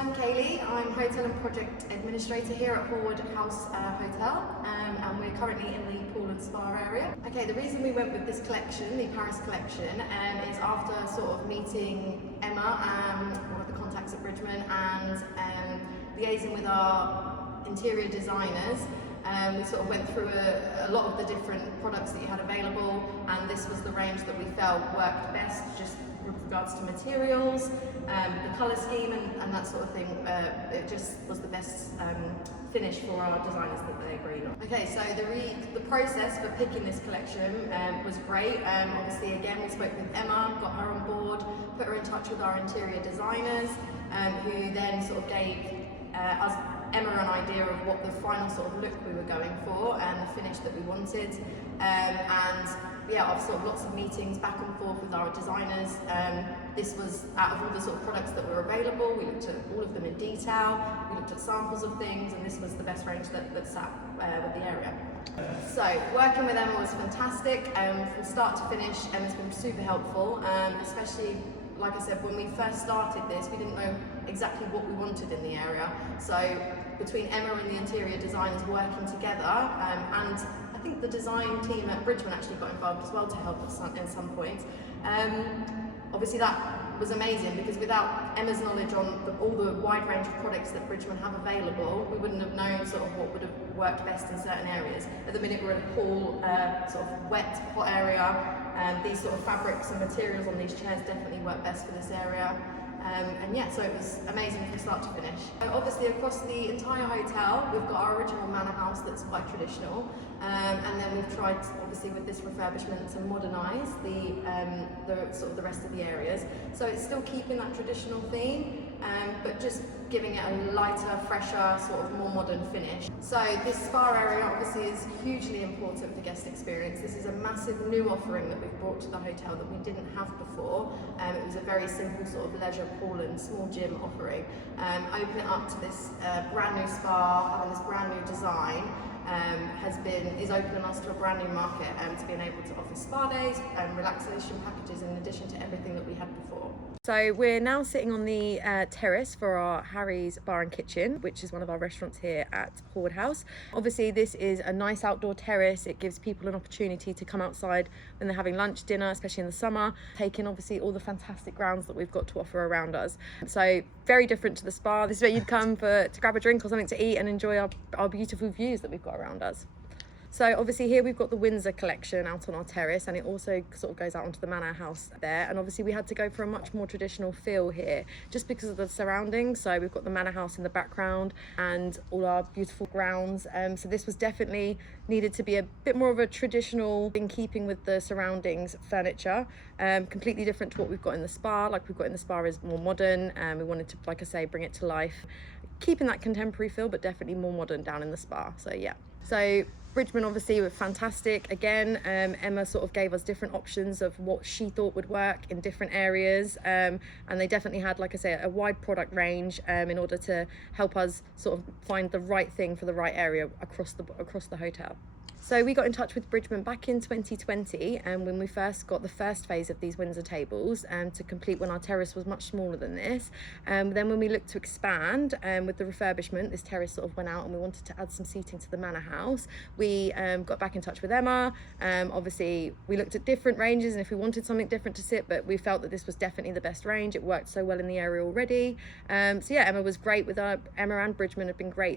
I'm Kaylee. I'm Hotel and Project Administrator here at Horwood House Hotel, and we're currently in the pool and spa area. Okay, the reason we went with this collection, the Paris collection, is after sort of meeting Emma, one of the contacts at Bridgman, and liaising with our interior designers. We sort of went through a lot of the different products that you had available, and this was the range that we felt worked best, just with regards to materials, the colour scheme and that sort of thing. It just was the best finish for our designers that they agreed on. Okay, so the process for picking this collection was great. Obviously, again, we spoke with Emma, got her on board, put her in touch with our interior designers, who then sort of gave us Emma an idea of what the final sort of look we were going for and the finish that we wanted. And yeah, I've sort of lots of meetings back and forth with our designers. This was out of all the sort of products that were available. We looked at all of them in detail. We looked at samples of things, and this was the best range that sat with the area. So working with Emma was fantastic. From start to finish, Emma's been super helpful, especially, like I said, when we first started this, we didn't know exactly what we wanted in the area. So between Emma and the interior designers working together, and I think the design team at Bridgman actually got involved as well to help us at some point. Obviously that was amazing, because without Emma's knowledge on all the wide range of products that Bridgman have available, we wouldn't have known sort of what would have worked best in certain areas. At the minute we're in a pool, sort of wet, hot area, and these sort of fabrics and materials on these chairs definitely work best for this area. And yeah, so it was amazing from start to finish. Obviously across the entire hotel, we've got our original manor house that's quite traditional, and then we've tried, obviously with this refurbishment, to modernise the sort of the rest of the areas. So it's still keeping that traditional theme, but just giving it a lighter, fresher, sort of more modern finish. So this spa area obviously is hugely important for guest experience. This is a massive new offering that we've brought to the hotel that we didn't have before. It was a very simple sort of leisure pool and small gym offering. Open it up to this brand new spa, having this brand new design, is opening us to a brand new market, to being able to offer spa days and relaxation packages in addition to everything that we had before. So we're now sitting on the terrace for our Harry's Bar and Kitchen, which is one of our restaurants here at Horwood House. Obviously this is a nice outdoor terrace. It gives people an opportunity to come outside when they're having lunch, dinner, especially in the summer, taking obviously all the fantastic grounds that we've got to offer around us. So very different to the spa. This is where you'd come to grab a drink or something to eat and enjoy our beautiful views that we've got around us. So obviously here we've got the Windsor collection out on our terrace, and it also sort of goes out onto the manor house there, and obviously we had to go for a much more traditional feel here just because of the surroundings. So we've got the manor house in the background and all our beautiful grounds, so this was definitely needed to be a bit more of a traditional, in keeping with the surroundings furniture, completely different to what we've got in the spa. Like we've got in the spa is more modern, and we wanted to, like I say, bring it to life, keeping that contemporary feel but definitely more modern down in the spa. So yeah, so Bridgman obviously were fantastic. Again, Emma sort of gave us different options of what she thought would work in different areas, and they definitely had, like I say, a wide product range in order to help us sort of find the right thing for the right area across the hotel. So we got in touch with Bridgman back in 2020, and when we first got the first phase of these Windsor tables to complete when our terrace was much smaller than this. Then when we looked to expand with the refurbishment, this terrace sort of went out and we wanted to add some seating to the manor house. We got back in touch with Emma. Obviously we looked at different ranges and if we wanted something different to sit, but we felt that this was definitely the best range. It worked so well in the area already. So yeah, Emma was great with Emma and Bridgman have been great